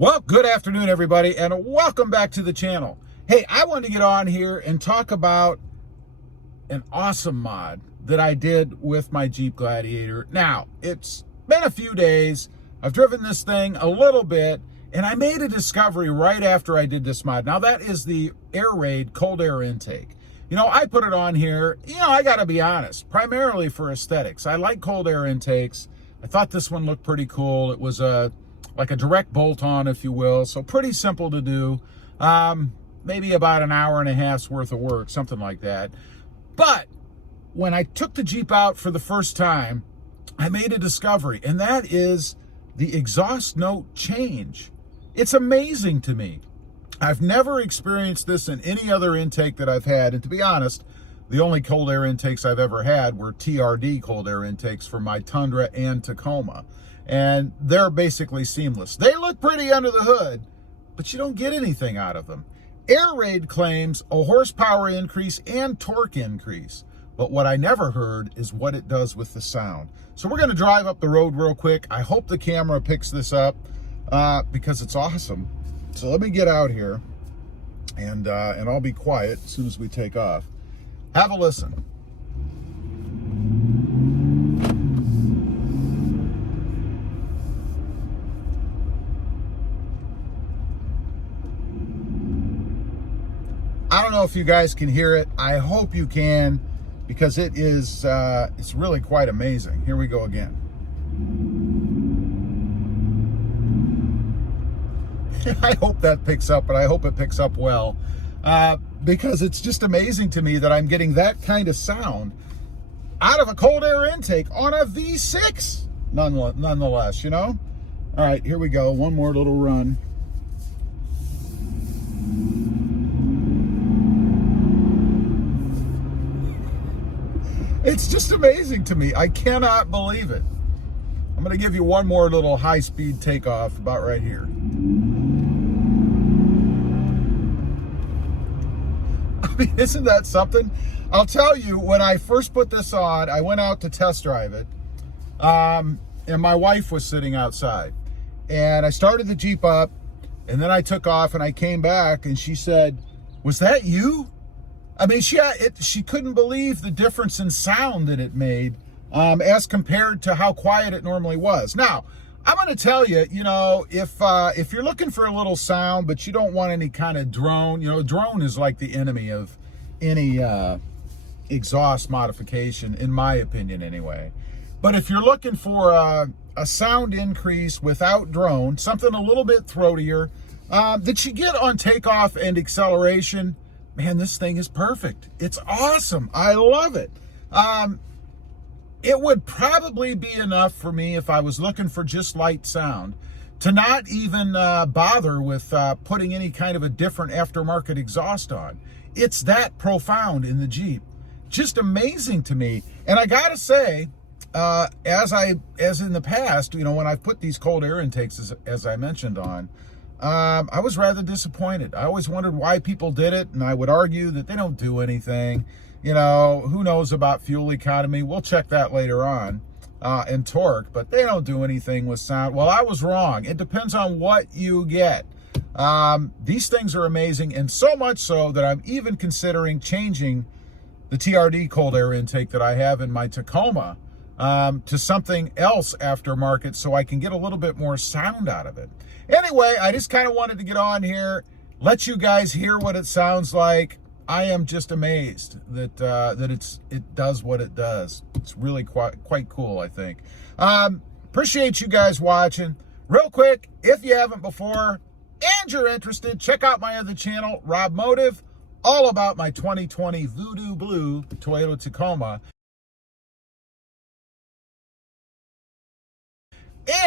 Well, good afternoon, everybody, and welcome back to the channel. Hey, I wanted to get on here and talk about an awesome mod that I did with my Jeep Gladiator. Now, it's been a few days. I've driven this thing a little bit, and I made a discovery right after I did this mod. Now, that is the Airaid cold air intake. You know, I put it on here, I got to be honest, primarily for aesthetics. I like cold air intakes. I thought this one looked pretty cool. It was like a direct bolt-on, if you will, so pretty simple to do. Maybe about an hour and a half's worth of work, something like that. But when I took the Jeep out for the first time, I made a discovery, and that is the exhaust note change. It's amazing to me. I've never experienced this in any other intake that I've had, and to be honest, the only cold air intakes I've ever had were TRD cold air intakes for my Tundra and Tacoma. And they're basically seamless. They look pretty under the hood, but you don't get anything out of them. Airaid claims a horsepower increase and torque increase, but what I never heard is what it does with the sound. So we're gonna drive up the road real quick. I hope the camera picks this up because it's awesome. So let me get out here and I'll be quiet as soon as we take off. Have a listen. I don't know if you guys can hear it. I hope you can, because it is it's really quite amazing. Here we go again. I hope that picks up, but I hope it picks up well, because it's just amazing to me that I'm getting that kind of sound out of a cold air intake on a V6 nonetheless, you know? All right, here we go. One more little run. It's just amazing to me. I cannot believe it. I'm going to give you one more little high-speed takeoff about right here. I mean, isn't that something? I'll tell you, when I first put this on, I went out to test drive it, and my wife was sitting outside. And I started the Jeep up, and then I took off, and I came back, and she said, "Was that you?" I mean, she couldn't believe the difference in sound that it made as compared to how quiet it normally was. Now, I'm going to tell you, if you're looking for a little sound, but you don't want any kind of drone, drone is like the enemy of any exhaust modification, in my opinion anyway. But if you're looking for a sound increase without drone, something a little bit throatier, that you get on takeoff and acceleration, man, this thing is perfect. It's awesome. I love it. It would probably be enough for me if I was looking for just light sound to not even bother with putting any kind of a different aftermarket exhaust on. It's that profound in the Jeep. Just amazing to me. And I gotta say, as in the past, when I've put these cold air intakes, as I mentioned on, I was rather disappointed. I always wondered why people did it, and I would argue that they don't do anything. Who knows about fuel economy? We'll check that later on, and torque, but they don't do anything with sound. Well, I was wrong. It depends on what you get. These things are amazing, and so much so that I'm even considering changing the TRD cold air intake that I have in my Tacoma to something else aftermarket so I can get a little bit more sound out of it. Anyway, I just kind of wanted to get on here, let you guys hear what it sounds like. I am just amazed that it does what it does. It's really quite cool, I think. Appreciate you guys watching. Real quick, if you haven't before and you're interested, check out my other channel, Rob Motive, all about my 2020 Voodoo Blue Toyota Tacoma.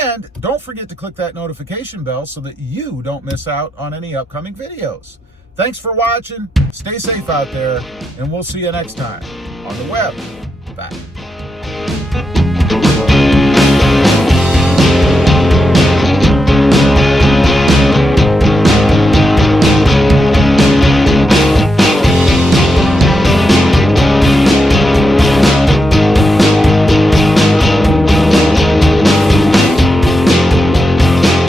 And don't forget to click that notification bell so that you don't miss out on any upcoming videos. Thanks for watching. Stay safe out there, and we'll see you next time on the web. Bye.